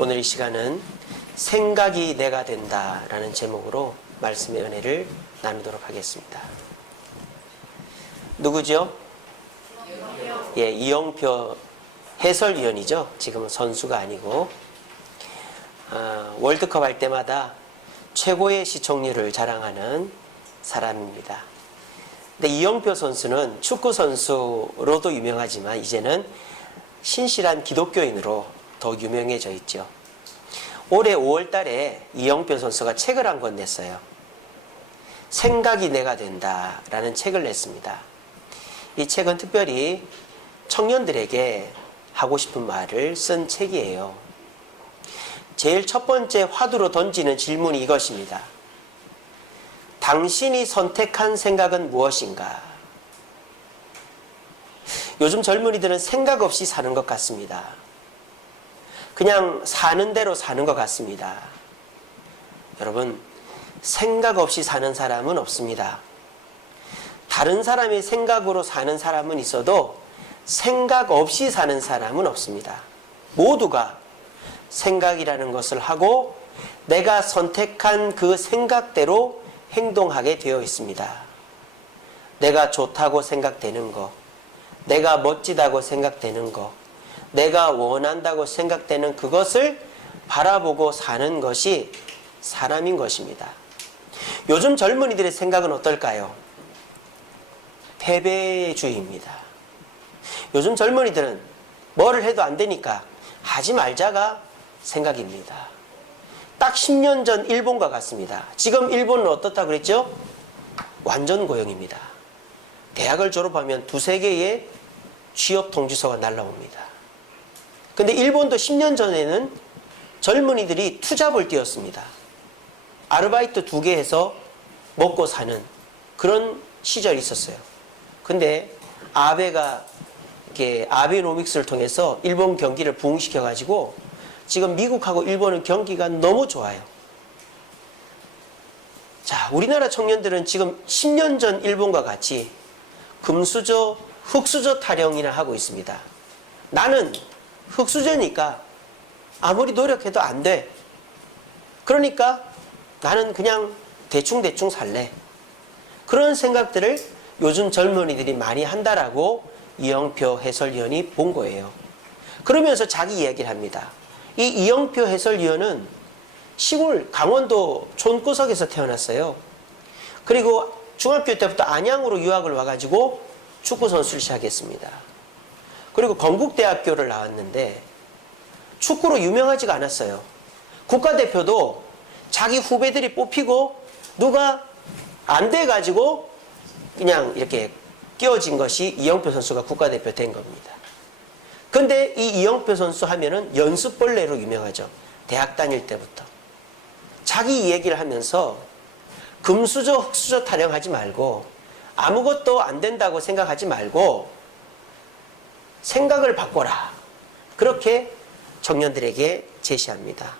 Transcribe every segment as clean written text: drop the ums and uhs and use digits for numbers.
오늘 이 시간은 생각이 내가 된다라는 제목으로 말씀의 은혜를 나누도록 하겠습니다. 누구죠? 예, 이영표 해설위원이죠. 지금은 선수가 아니고 월드컵 할 때마다 최고의 시청률을 자랑하는 사람입니다. 근데 이영표 선수는 축구 선수로도 유명하지만 이제는 신실한 기독교인으로 더 유명해져 있죠. 올해 5월 달에 이영표 선수가 책을 한 권 냈어요. 생각이 내가 된다 라는 책을 냈습니다. 이 책은 특별히 청년들에게 하고 싶은 말을 쓴 책이에요. 제일 첫 번째 화두로 던지는 질문이 이것입니다. 당신이 선택한 생각은 무엇인가? 요즘 젊은이들은 생각 없이 사는 것 같습니다. 그냥 사는 대로 사는 것 같습니다. 여러분, 생각 없이 사는 사람은 없습니다. 다른 사람의 생각으로 사는 사람은 있어도 생각 없이 사는 사람은 없습니다. 모두가 생각이라는 것을 하고 내가 선택한 그 생각대로 행동하게 되어 있습니다. 내가 좋다고 생각되는 것, 내가 멋지다고 생각되는 것, 내가 원한다고 생각되는 그것을 바라보고 사는 것이 사람인 것입니다. 요즘 젊은이들의 생각은 어떨까요? 패배주의입니다. 요즘 젊은이들은 뭐를 해도 안 되니까 하지 말자가 생각입니다. 딱 10년 전 일본과 같습니다. 지금 일본은 어떻다 그랬죠? 완전 고용입니다. 대학을 졸업하면 두세 개의 취업 통지서가 날라옵니다. 근데 일본도 10년 전에는 젊은이들이 투잡을 뛰었습니다. 아르바이트 2개 해서 먹고 사는 그런 시절이 있었어요. 근데 아베가 이렇게 아베노믹스를 통해서 일본 경기를 부흥시켜가지고 지금 미국하고 일본은 경기가 너무 좋아요. 자, 우리나라 청년들은 지금 10년 전 일본과 같이 금수저, 흙수저 타령이나 하고 있습니다. 나는 흙수저니까 아무리 노력해도 안 돼. 그러니까 나는 그냥 대충 살래. 그런 생각들을 요즘 젊은이들이 많이 한다라고 이영표 해설위원이 본 거예요. 그러면서 자기 이야기를 합니다. 이 이영표 해설위원은 시골 강원도 촌구석에서 태어났어요. 그리고 중학교 때부터 안양으로 유학을 와가지고 축구선수를 시작했습니다. 그리고 건국대학교를 나왔는데 축구로 유명하지가 않았어요. 국가대표도 자기 후배들이 뽑히고 누가 안 돼가지고 그냥 이렇게 끼워진 것이 이영표 선수가 국가대표 된 겁니다. 근데 이 이영표 선수 하면은 연습벌레로 유명하죠. 대학 다닐 때부터. 자기 얘기를 하면서 금수저, 흙수저 타령하지 말고 아무것도 안 된다고 생각하지 말고 생각을 바꿔라. 그렇게 청년들에게 제시합니다.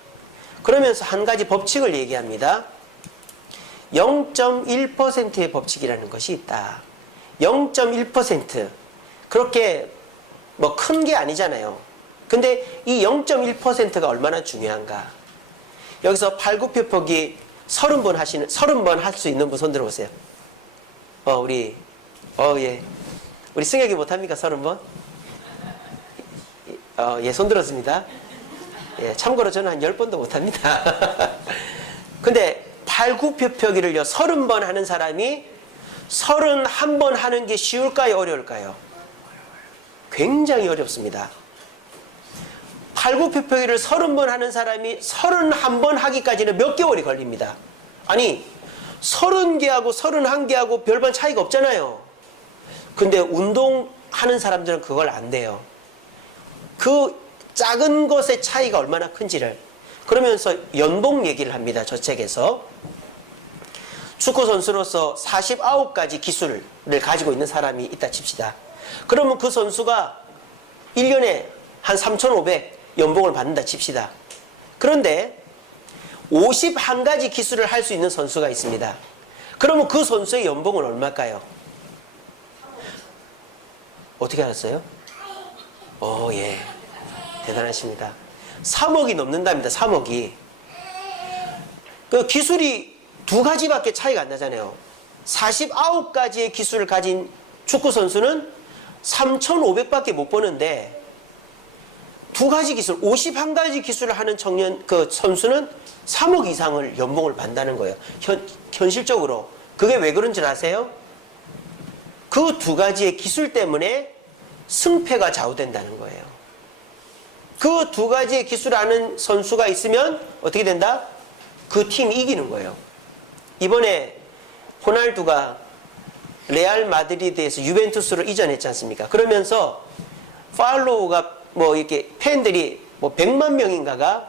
그러면서 한 가지 법칙을 얘기합니다. 0.1%의 법칙이라는 것이 있다. 0.1% 그렇게 뭐 큰 게 아니잖아요. 근데 이 0.1%가 얼마나 중요한가? 여기서 팔굽혀펴기 30번 할 수 있는 분 손 들어보세요. 예. 우리 승혁이 못합니까? 30번? 예, 손 들었습니다. 예, 참고로 저는 한 10번도 못합니다. 근데 팔굽혀펴기를요, 30번 하는 사람이 31번 하는 게 쉬울까요? 어려울까요? 굉장히 어렵습니다. 팔굽혀펴기를 30번 하는 사람이 31번 하기까지는 몇 개월이 걸립니다. 아니, 30개하고 31개하고 별반 차이가 없잖아요. 근데 운동하는 사람들은 그걸 안 돼요. 그 작은 것의 차이가 얼마나 큰지를. 그러면서 연봉 얘기를 합니다. 저 책에서. 축구선수로서 49가지 기술을 가지고 있는 사람이 있다 칩시다. 그러면 그 선수가 1년에 한 3,500 연봉을 받는다 칩시다. 그런데 51가지 기술을 할 수 있는 선수가 있습니다. 그러면 그 선수의 연봉은 얼마일까요? 어떻게 알았어요? 예. 대단하십니다. 3억이 넘는답니다. 3억이. 그 기술이 두 가지밖에 차이가 안 나잖아요. 49가지의 기술을 가진 축구 선수는 3,500밖에 못 버는데 두 가지 기술, 51가지 기술을 하는 그 선수는 3억 이상을 연봉을 받는다는 거예요. 현실적으로. 그게 왜 그런 줄 아세요? 그 두 가지의 기술 때문에 승패가 좌우된다는 거예요. 그 두 가지의 기술을 아는 선수가 있으면 어떻게 된다? 그 팀이 이기는 거예요. 이번에 호날두가 레알 마드리드에서 유벤투스로 이전했지 않습니까? 그러면서 팔로우가 뭐 이렇게 팬들이 뭐 100만 명인가가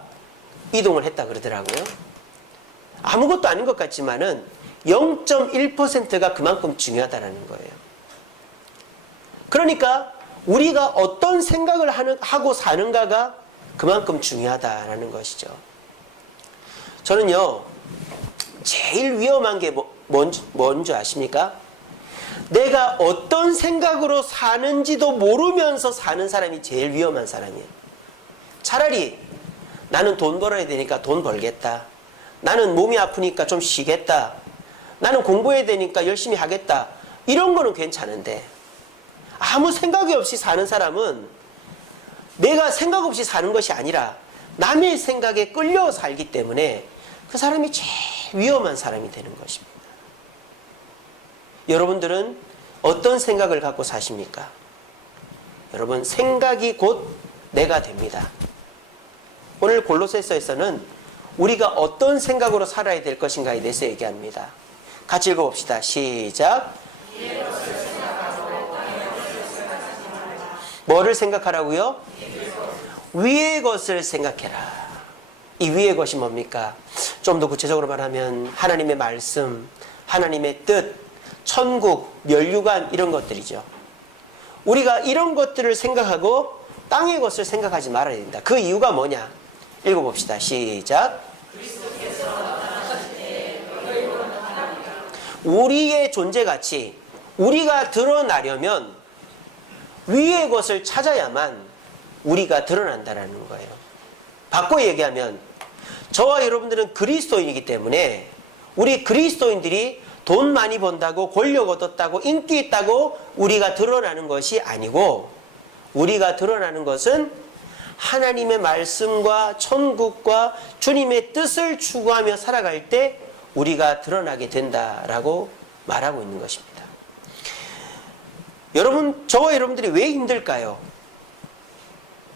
이동을 했다 그러더라고요. 아무것도 아닌 것 같지만은 0.1%가 그만큼 중요하다는 거예요. 그러니까 우리가 어떤 생각을 하고 사는가가 그만큼 중요하다라는 것이죠. 저는요, 제일 위험한 게 뭔지 아십니까? 내가 어떤 생각으로 사는지도 모르면서 사는 사람이 제일 위험한 사람이에요. 차라리 나는 돈 벌어야 되니까 돈 벌겠다. 나는 몸이 아프니까 좀 쉬겠다. 나는 공부해야 되니까 열심히 하겠다. 이런 거는 괜찮은데 아무 생각이 없이 사는 사람은 내가 생각 없이 사는 것이 아니라 남의 생각에 끌려 살기 때문에 그 사람이 제일 위험한 사람이 되는 것입니다. 여러분들은 어떤 생각을 갖고 사십니까? 여러분, 생각이 곧 내가 됩니다. 오늘 골로새서에서는 우리가 어떤 생각으로 살아야 될 것인가에 대해서 얘기합니다. 같이 읽어봅시다. 시작. 뭐를 생각하라고요? 위의 것을 생각해라. 이 위의 것이 뭡니까? 좀 더 구체적으로 말하면 하나님의 말씀, 하나님의 뜻, 천국, 면류관 이런 것들이죠. 우리가 이런 것들을 생각하고 땅의 것을 생각하지 말아야 된다. 그 이유가 뭐냐? 읽어봅시다. 시작. 우리의 존재가치, 우리가 드러나려면 위의 것을 찾아야만 우리가 드러난다는 거예요. 바꿔 얘기하면 저와 여러분들은 그리스도인이기 때문에 우리 그리스도인들이 돈 많이 번다고 권력 얻었다고 인기 있다고 우리가 드러나는 것이 아니고 우리가 드러나는 것은 하나님의 말씀과 천국과 주님의 뜻을 추구하며 살아갈 때 우리가 드러나게 된다라고 말하고 있는 것입니다. 여러분, 저와 여러분들이 왜 힘들까요?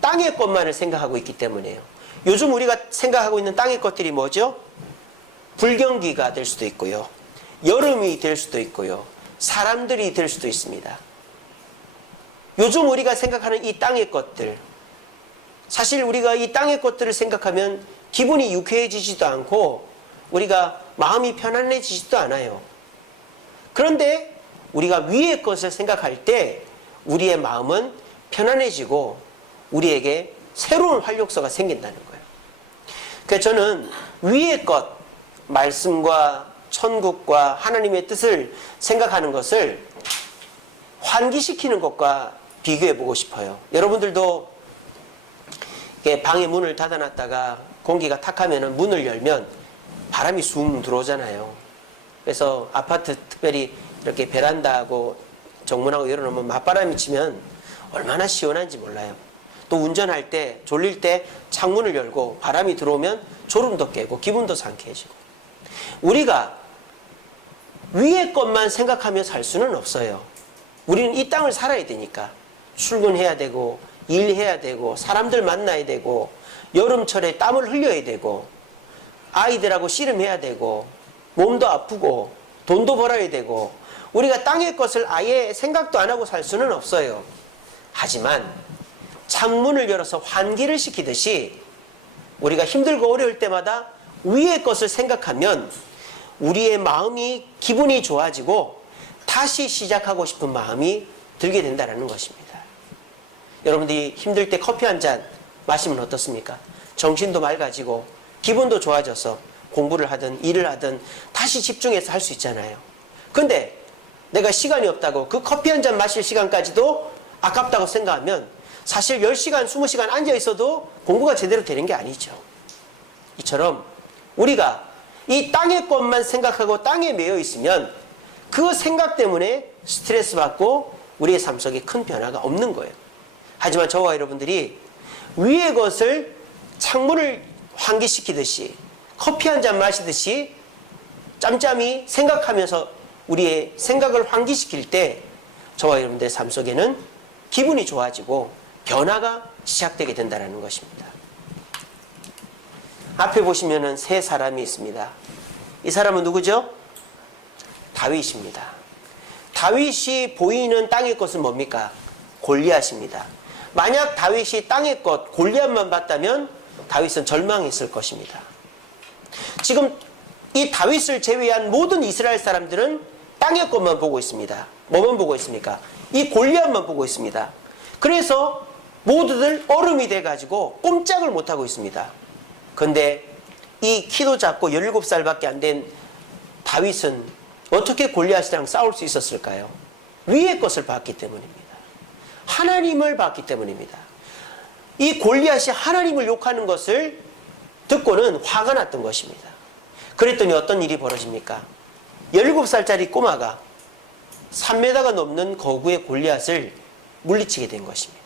땅의 것만을 생각하고 있기 때문에요. 요즘 우리가 생각하고 있는 땅의 것들이 뭐죠? 불경기가 될 수도 있고요. 여름이 될 수도 있고요. 사람들이 될 수도 있습니다. 요즘 우리가 생각하는 이 땅의 것들, 사실 우리가 이 땅의 것들을 생각하면 기분이 유쾌해지지도 않고 우리가 마음이 편안해지지도 않아요. 그런데 우리가 위의 것을 생각할 때 우리의 마음은 편안해지고 우리에게 새로운 활력소가 생긴다는 거예요. 그래서 저는 위의 것, 말씀과 천국과 하나님의 뜻을 생각하는 것을 환기시키는 것과 비교해 보고 싶어요. 여러분들도 방에 문을 닫아놨다가 공기가 탁하면 문을 열면 바람이 숭 들어오잖아요. 그래서 아파트 특별히 이렇게 베란다하고 정문하고 열어놓으면 맞바람이 치면 얼마나 시원한지 몰라요. 또 운전할 때 졸릴 때 창문을 열고 바람이 들어오면 졸음도 깨고 기분도 상쾌해지고. 우리가 위의 것만 생각하며 살 수는 없어요. 우리는 이 땅을 살아야 되니까 출근해야 되고 일해야 되고 사람들 만나야 되고 여름철에 땀을 흘려야 되고 아이들하고 씨름해야 되고 몸도 아프고 돈도 벌어야 되고 우리가 땅의 것을 아예 생각도 안 하고 살 수는 없어요. 하지만 창문을 열어서 환기를 시키듯이 우리가 힘들고 어려울 때마다 위의 것을 생각하면 우리의 마음이 기분이 좋아지고 다시 시작하고 싶은 마음이 들게 된다는 것입니다. 여러분들이 힘들 때 커피 한 잔 마시면 어떻습니까? 정신도 맑아지고 기분도 좋아져서 공부를 하든 일을 하든 다시 집중해서 할 수 있잖아요. 근데 내가 시간이 없다고 그 커피 한 잔 마실 시간까지도 아깝다고 생각하면 사실 10시간, 20시간 앉아 있어도 공부가 제대로 되는 게 아니죠. 이처럼 우리가 이 땅의 것만 생각하고 땅에 매여 있으면 그 생각 때문에 스트레스 받고 우리의 삶 속에 큰 변화가 없는 거예요. 하지만 저와 여러분들이 위의 것을 창문을 환기시키듯이 커피 한 잔 마시듯이 짬짬이 생각하면서 우리의 생각을 환기시킬 때 저와 여러분들의 삶 속에는 기분이 좋아지고 변화가 시작되게 된다는 것입니다. 앞에 보시면은 세 사람이 있습니다. 이 사람은 누구죠? 다윗입니다. 다윗이 보이는 땅의 것은 뭡니까? 골리앗입니다. 만약 다윗이 땅의 것, 골리앗만 봤다면 다윗은 절망했을 것입니다. 지금 이 다윗을 제외한 모든 이스라엘 사람들은 땅의 것만 보고 있습니다. 뭐만 보고 있습니까? 이 골리앗만 보고 있습니다. 그래서 모두들 얼음이 돼가지고 꼼짝을 못하고 있습니다. 그런데 이 키도 작고 17살밖에 안 된 다윗은 어떻게 골리앗이랑 싸울 수 있었을까요? 위의 것을 봤기 때문입니다. 하나님을 봤기 때문입니다. 이 골리앗이 하나님을 욕하는 것을 듣고는 화가 났던 것입니다. 그랬더니 어떤 일이 벌어집니까? 17살짜리 꼬마가 3m가 넘는 거구의 골리앗을 물리치게 된 것입니다.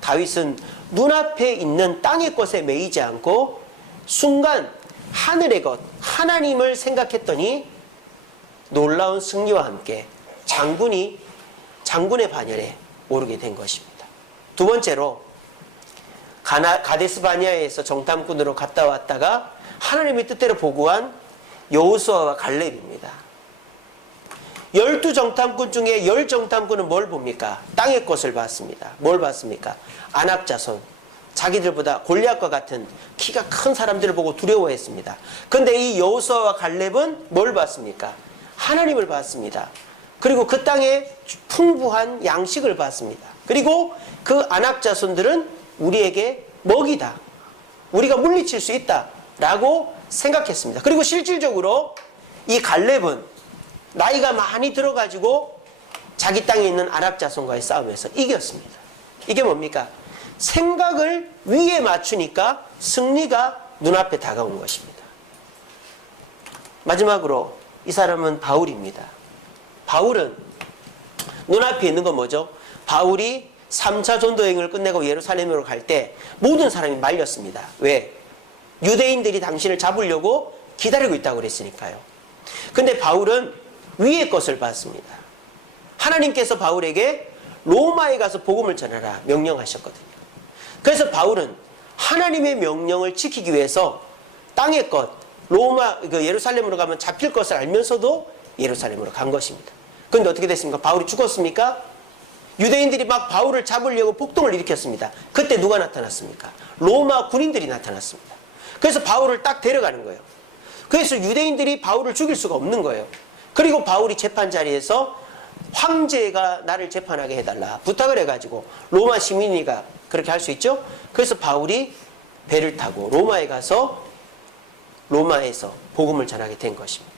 다윗은 눈앞에 있는 땅의 것에 매이지 않고 순간 하늘의 것, 하나님을 생각했더니 놀라운 승리와 함께 장군의 반열에 오르게 된 것입니다. 두 번째로 가데스 바네아에서 정탐꾼으로 갔다 왔다가 하나님의 뜻대로 보고한 여호수아와 갈렙입니다. 12정탐꾼 중에 10정탐꾼은 뭘 봅니까? 땅의 것을 봤습니다. 뭘 봤습니까? 안악자손, 자기들보다 골리앗과 같은 키가 큰 사람들을 보고 두려워했습니다. 그런데 이 여호수아와 갈렙은 뭘 봤습니까? 하나님을 봤습니다. 그리고 그 땅에 풍부한 양식을 봤습니다. 그리고 그 안악자손들은 우리에게 먹이다, 우리가 물리칠 수 있다 라고 생각했습니다. 그리고 실질적으로 이 갈렙은 나이가 많이 들어가지고 자기 땅에 있는 안악자손과의 싸움에서 이겼습니다. 이게 뭡니까? 생각을 위에 맞추니까 승리가 눈앞에 다가온 것입니다. 마지막으로 이 사람은 바울입니다. 바울은 눈앞에 있는 건 뭐죠? 바울이 3차 전도 여행을 끝내고 예루살렘으로 갈 때 모든 사람이 말렸습니다. 왜? 유대인들이 당신을 잡으려고 기다리고 있다고 그랬으니까요. 근데 바울은 위의 것을 봤습니다. 하나님께서 바울에게 로마에 가서 복음을 전하라 명령하셨거든요. 그래서 바울은 하나님의 명령을 지키기 위해서 땅의 것, 예루살렘으로 가면 잡힐 것을 알면서도 예루살렘으로 간 것입니다. 그런데 어떻게 됐습니까? 바울이 죽었습니까? 유대인들이 막 바울을 잡으려고 폭동을 일으켰습니다. 그때 누가 나타났습니까? 로마 군인들이 나타났습니다. 그래서 바울을 딱 데려가는 거예요. 그래서 유대인들이 바울을 죽일 수가 없는 거예요. 그리고 바울이 재판 자리에서 황제가 나를 재판하게 해달라 부탁을 해가지고 로마 시민이가 그렇게 할 수 있죠? 그래서 바울이 배를 타고 로마에 가서 로마에서 복음을 전하게 된 것입니다.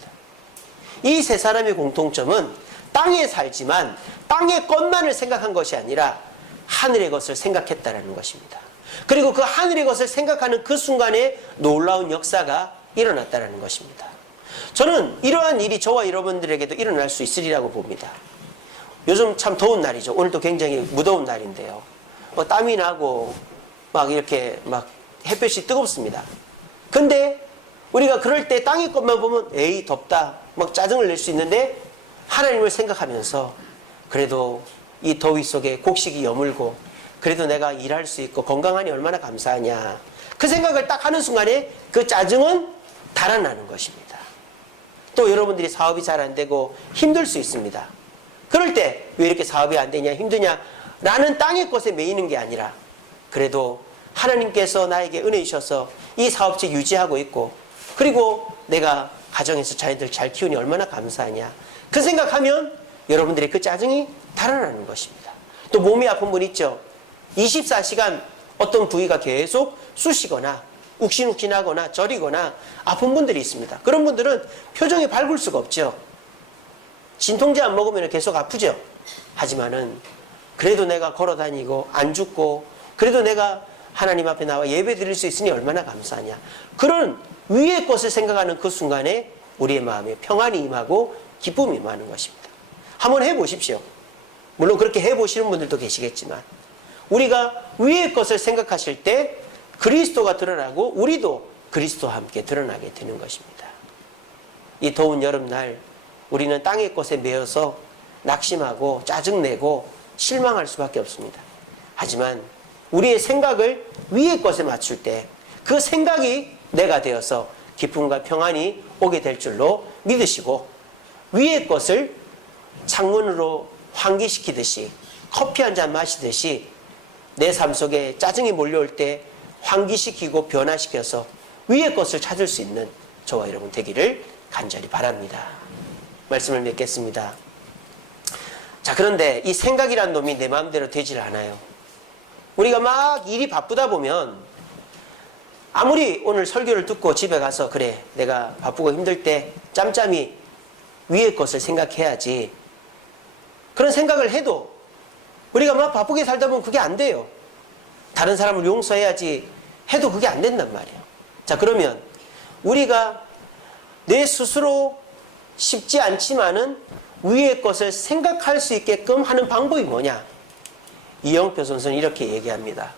이 세 사람의 공통점은 땅에 살지만 땅의 것만을 생각한 것이 아니라 하늘의 것을 생각했다는 것입니다. 그리고 그 하늘의 것을 생각하는 그 순간에 놀라운 역사가 일어났다는 것입니다. 저는 이러한 일이 저와 여러분들에게도 일어날 수 있으리라고 봅니다. 요즘 참 더운 날이죠. 오늘도 굉장히 무더운 날인데요. 땀이 나고 막 이렇게 막 햇볕이 뜨겁습니다. 근데 우리가 그럴 때 땅의 것만 보면 에이 덥다 막 짜증을 낼 수 있는데 하나님을 생각하면서 그래도 이 더위 속에 곡식이 여물고 그래도 내가 일할 수 있고 건강하니 얼마나 감사하냐 그 생각을 딱 하는 순간에 그 짜증은 달아나는 것입니다. 또 여러분들이 사업이 잘 안 되고 힘들 수 있습니다. 그럴 때 왜 이렇게 사업이 안 되냐 힘드냐 라는 땅의 것에 매이는 게 아니라 그래도 하나님께서 나에게 은혜 주셔서 이 사업체 유지하고 있고 그리고 내가 가정에서 자녀들 잘 키우니 얼마나 감사하냐 그 생각하면 여러분들의 그 짜증이 달아나는 것입니다. 또 몸이 아픈 분 있죠. 24시간 어떤 부위가 계속 쑤시거나 욱신욱신하거나 저리거나 아픈 분들이 있습니다. 그런 분들은 표정이 밝을 수가 없죠. 진통제 안 먹으면 계속 아프죠. 하지만은 그래도 내가 걸어 다니고 안 죽고 그래도 내가 하나님 앞에 나와 예배 드릴 수 있으니 얼마나 감사하냐. 그런 위의 것을 생각하는 그 순간에 우리의 마음에 평안이 임하고 기쁨이 임하는 것입니다. 한번 해보십시오. 물론 그렇게 해보시는 분들도 계시겠지만 우리가 위의 것을 생각하실 때 그리스도가 드러나고 우리도 그리스도와 함께 드러나게 되는 것입니다. 이 더운 여름날 우리는 땅의 것에 매여서 낙심하고 짜증내고 실망할 수밖에 없습니다. 하지만 우리의 생각을 위의 것에 맞출 때 그 생각이 내가 되어서 기쁨과 평안이 오게 될 줄로 믿으시고 위의 것을 창문으로 환기시키듯이 커피 한 잔 마시듯이 내 삶 속에 짜증이 몰려올 때 환기시키고 변화시켜서 위의 것을 찾을 수 있는 저와 여러분 되기를 간절히 바랍니다. 말씀을 맺겠습니다. 자, 그런데 이 생각이란 놈이 내 마음대로 되질 않아요. 우리가 막 일이 바쁘다 보면 아무리 오늘 설교를 듣고 집에 가서 그래 내가 바쁘고 힘들 때 짬짬이 위의 것을 생각해야지 그런 생각을 해도 우리가 막 바쁘게 살다 보면 그게 안 돼요. 다른 사람을 용서해야지 해도 그게 안 된단 말이에요. 자, 그러면 우리가 내 스스로 쉽지 않지만은 위의 것을 생각할 수 있게끔 하는 방법이 뭐냐? 이영표 선수는 이렇게 얘기합니다.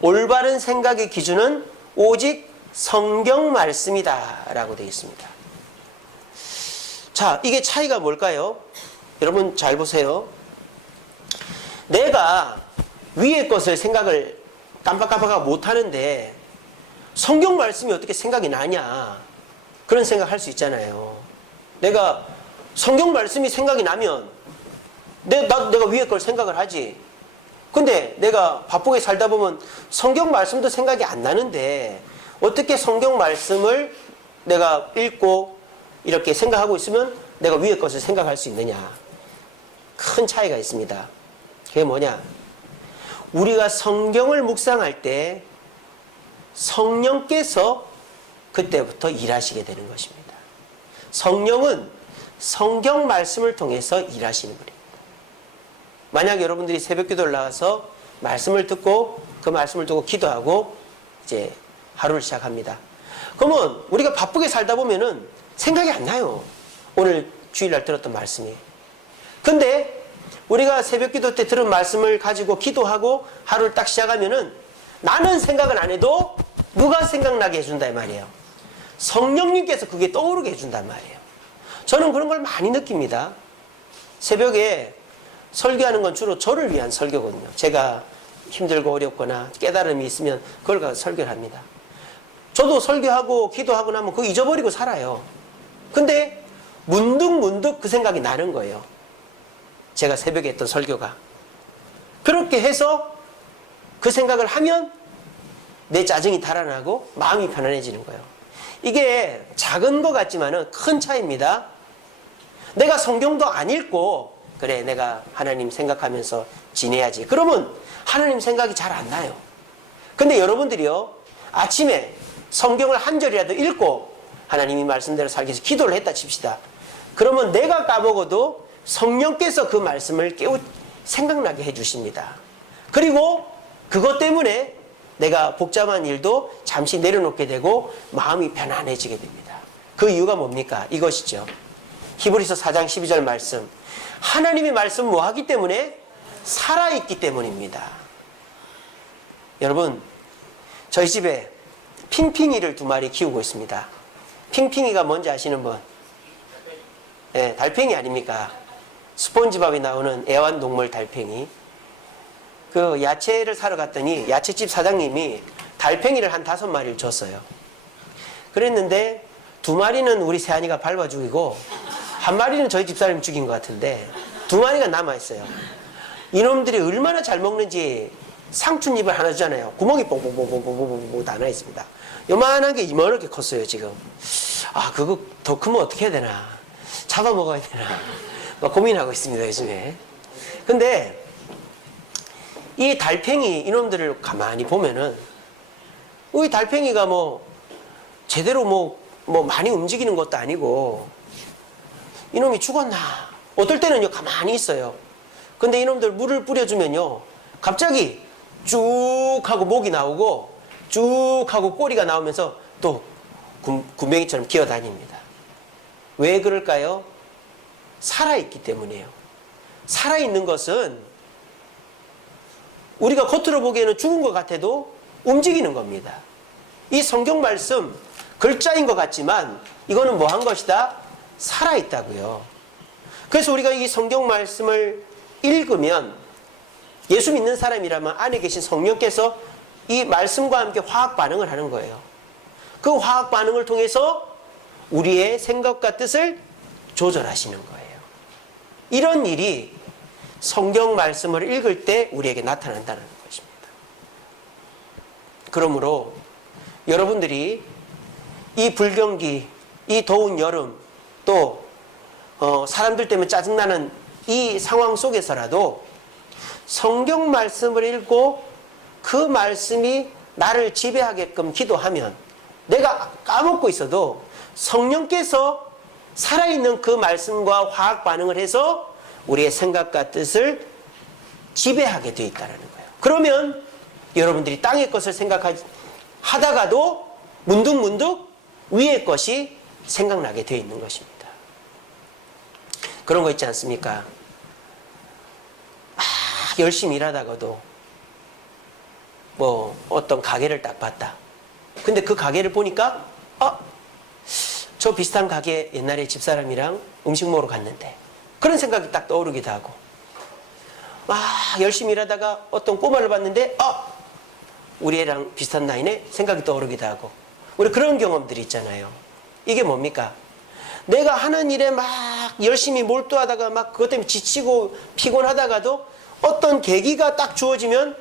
올바른 생각의 기준은 오직 성경 말씀이다 라고 되어 있습니다. 자, 이게 차이가 뭘까요? 여러분 잘 보세요. 내가 위의 것을 생각을 깜빡깜빡하고 못하는데 성경 말씀이 어떻게 생각이 나냐, 그런 생각 할 수 있잖아요. 내가 성경 말씀이 생각이 나면 내가 위의 걸 생각을 하지. 근데 내가 바쁘게 살다 보면 성경 말씀도 생각이 안 나는데 어떻게 성경 말씀을 내가 읽고 이렇게 생각하고 있으면 내가 위의 것을 생각할 수 있느냐. 큰 차이가 있습니다. 그게 뭐냐? 우리가 성경을 묵상할 때 성령께서 그때부터 일하시게 되는 것입니다. 성령은 성경 말씀을 통해서 일하시는 분입니다. 만약 여러분들이 새벽 기도를 나와서 말씀을 듣고 그 말씀을 두고 기도하고 이제 하루를 시작합니다. 그러면 우리가 바쁘게 살다 보면은 생각이 안 나요. 오늘 주일날 들었던 말씀이. 근데 우리가 새벽 기도 때 들은 말씀을 가지고 기도하고 하루를 딱 시작하면은 나는 생각은 안 해도 누가 생각나게 해준다 이 말이에요. 성령님께서 그게 떠오르게 해준단 말이에요. 저는 그런 걸 많이 느낍니다. 새벽에 설교하는 건 주로 저를 위한 설교거든요. 제가 힘들고 어렵거나 깨달음이 있으면 그걸 가서 설교를 합니다. 저도 설교하고 기도하고 나면 그거 잊어버리고 살아요. 근데 문득 그 생각이 나는 거예요. 제가 새벽에 했던 설교가. 그렇게 해서 그 생각을 하면 내 짜증이 달아나고 마음이 편안해지는 거예요. 이게 작은 것 같지만은 큰 차이입니다. 내가 성경도 안 읽고 그래 내가 하나님 생각하면서 지내야지. 그러면 하나님 생각이 잘 안 나요. 근데 여러분들이요, 아침에 성경을 한 절이라도 읽고 하나님이 말씀대로 살기 위해서 기도를 했다 칩시다. 그러면 내가 까먹어도 성령께서 그 말씀을 생각나게 해주십니다. 그리고 그것 때문에 내가 복잡한 일도 잠시 내려놓게 되고 마음이 편안해지게 됩니다. 그 이유가 뭡니까? 이것이죠. 히브리서 4장 12절 말씀. 하나님의 말씀 뭐 하기 때문에? 살아있기 때문입니다. 여러분, 저희 집에 핑핑이를 2마리 키우고 있습니다. 핑핑이가 뭔지 아시는 분? 네, 달팽이 아닙니까? 스폰지밥이 나오는 애완동물 달팽이. 그 야채를 사러 갔더니 야채집 사장님이 달팽이를 한 5마리를 줬어요. 그랬는데 2마리는 우리 세안이가 밟아 죽이고 1마리는 저희 집사람이 죽인 것 같은데 2마리가 남아있어요. 이놈들이 얼마나 잘 먹는지 상추잎을 하나 주잖아요. 구멍이 뽕뽕뽕뽕뽕뽕뽕 다 나있습니다. 요만한 게 이만하게 컸어요 지금. 아, 그거 더 크면 어떻게 해야 되나, 잡아먹어야 되나 막 고민하고 있습니다 요즘에. 근데 이 달팽이 이놈들을 가만히 보면은 이 달팽이가 뭐 제대로 뭐 많이 움직이는 것도 아니고 이놈이 죽었나, 어떨 때는요 가만히 있어요. 근데 이놈들 물을 뿌려주면요, 갑자기 쭉 하고 목이 나오고 쭉 하고 꼬리가 나오면서 또 군뱅이처럼 기어다닙니다. 왜 그럴까요? 살아있기 때문이에요. 살아있는 것은 우리가 겉으로 보기에는 죽은 것 같아도 움직이는 겁니다. 이 성경 말씀 글자인 것 같지만 이거는 뭐 한 것이다? 살아있다고요. 그래서 우리가 이 성경 말씀을 읽으면 예수 믿는 사람이라면 안에 계신 성령께서 이 말씀과 함께 화학 반응을 하는 거예요. 그 화학 반응을 통해서 우리의 생각과 뜻을 조절하시는 거예요. 이런 일이 성경 말씀을 읽을 때 우리에게 나타난다는 것입니다. 그러므로 여러분들이 이 불경기, 이 더운 여름, 또 사람들 때문에 짜증나는 이 상황 속에서라도 성경 말씀을 읽고 그 말씀이 나를 지배하게끔 기도하면, 내가 까먹고 있어도 성령께서 살아있는 그 말씀과 화학 반응을 해서 우리의 생각과 뜻을 지배하게 되어 있다는 거예요. 그러면 여러분들이 땅의 것을 생각하다가도 문득문득 위의 것이 생각나게 되어 있는 것입니다. 그런 거 있지 않습니까? 열심히 일하다가도 뭐 어떤 가게를 딱 봤다. 근데 그 가게를 보니까 저 비슷한 가게 옛날에 집사람이랑 음식 먹으러 갔는데, 그런 생각이 딱 떠오르기도 하고, 열심히 일하다가 어떤 꼬마를 봤는데 우리 애랑 비슷한 나이네 생각이 떠오르기도 하고, 우리 그런 경험들이 있잖아요. 이게 뭡니까? 내가 하는 일에 막 열심히 몰두하다가 막 그것 때문에 지치고 피곤하다가도 어떤 계기가 딱 주어지면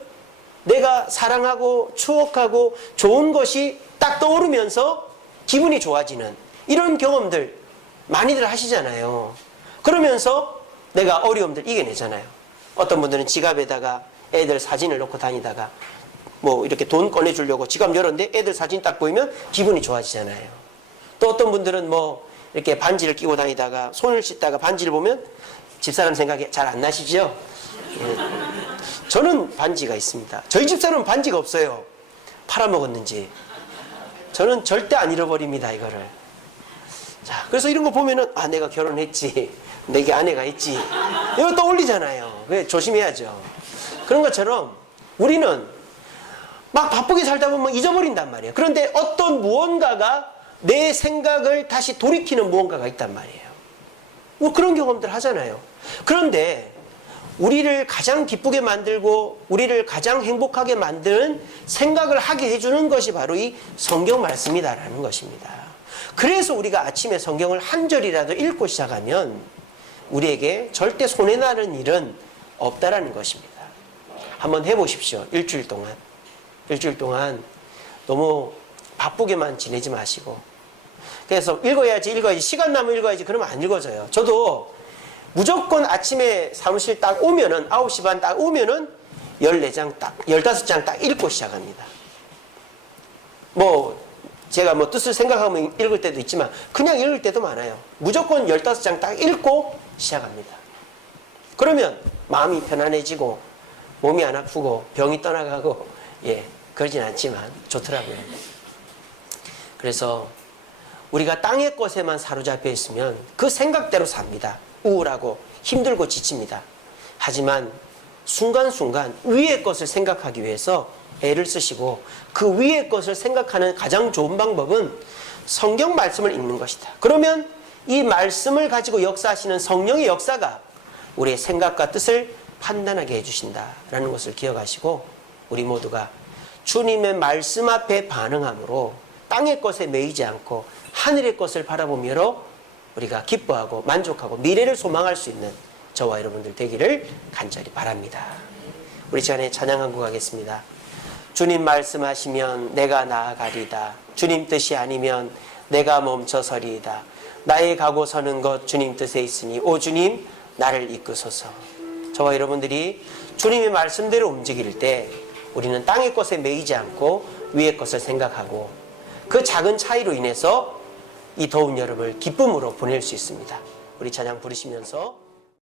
내가 사랑하고 추억하고 좋은 것이 딱 떠오르면서 기분이 좋아지는 이런 경험들 많이들 하시잖아요. 그러면서 내가 어려움들 이겨내잖아요. 어떤 분들은 지갑에다가 애들 사진을 넣고 다니다가 뭐 이렇게 돈 꺼내주려고 지갑 열었는데 애들 사진 딱 보이면 기분이 좋아지잖아요. 또 어떤 분들은 뭐 이렇게 반지를 끼고 다니다가 손을 씻다가 반지를 보면 집사람 생각이 잘 안 나시죠? 저는 반지가 있습니다. 저희 집사람은 반지가 없어요. 팔아먹었는지. 저는 절대 안 잃어버립니다, 이거를. 자, 그래서 이런 거 보면은 내가 결혼했지, 내게 아내가 있지, 이거 떠올리잖아요. 그래, 조심해야죠. 그런 것처럼 우리는 막 바쁘게 살다 보면 잊어버린단 말이에요. 그런데 어떤 무언가가 내 생각을 다시 돌이키는 무언가가 있단 말이에요. 뭐 그런 경험들 하잖아요. 그런데 우리를 가장 기쁘게 만들고 우리를 가장 행복하게 만드는 생각을 하게 해주는 것이 바로 이 성경 말씀이다라는 것입니다. 그래서 우리가 아침에 성경을 한 절이라도 읽고 시작하면 우리에게 절대 손해나는 일은 없다라는 것입니다. 한번 해보십시오. 일주일 동안 너무 바쁘게만 지내지 마시고, 그래서 읽어야지 시간 나면 읽어야지 그러면 안 읽어져요. 저도 무조건 아침에 사무실 딱 오면은 9시 반 딱 오면은 14장 딱 15장 딱 읽고 시작합니다. 뭐 제가 뭐 뜻을 생각하면 읽을 때도 있지만 그냥 읽을 때도 많아요. 무조건 15장 딱 읽고 시작합니다. 그러면 마음이 편안해지고 몸이 안 아프고 병이 떠나가고 그러진 않지만 좋더라고요. 그래서 우리가 땅의 것에만 사로잡혀 있으면 그 생각대로 삽니다. 우울하고 힘들고 지칩니다. 하지만 순간순간 위의 것을 생각하기 위해서 애를 쓰시고, 그 위의 것을 생각하는 가장 좋은 방법은 성경 말씀을 읽는 것이다. 그러면 이 말씀을 가지고 역사하시는 성령의 역사가 우리의 생각과 뜻을 판단하게 해주신다라는 것을 기억하시고, 우리 모두가 주님의 말씀 앞에 반응함으로 땅의 것에 매이지 않고 하늘의 것을 바라보며 우리가 기뻐하고 만족하고 미래를 소망할 수 있는 저와 여러분들 되기를 간절히 바랍니다. 우리 시간에 찬양 한 곡 하겠습니다. 주님 말씀하시면 내가 나아가리다. 주님 뜻이 아니면 내가 멈춰서리이다. 나의 가고 서는 것 주님 뜻에 있으니 오 주님 나를 이끄소서. 저와 여러분들이 주님의 말씀대로 움직일 때 우리는 땅의 것에 매이지 않고 위의 것을 생각하고, 그 작은 차이로 인해서 이 더운 여름을 기쁨으로 보낼 수 있습니다. 우리 찬양 부르시면서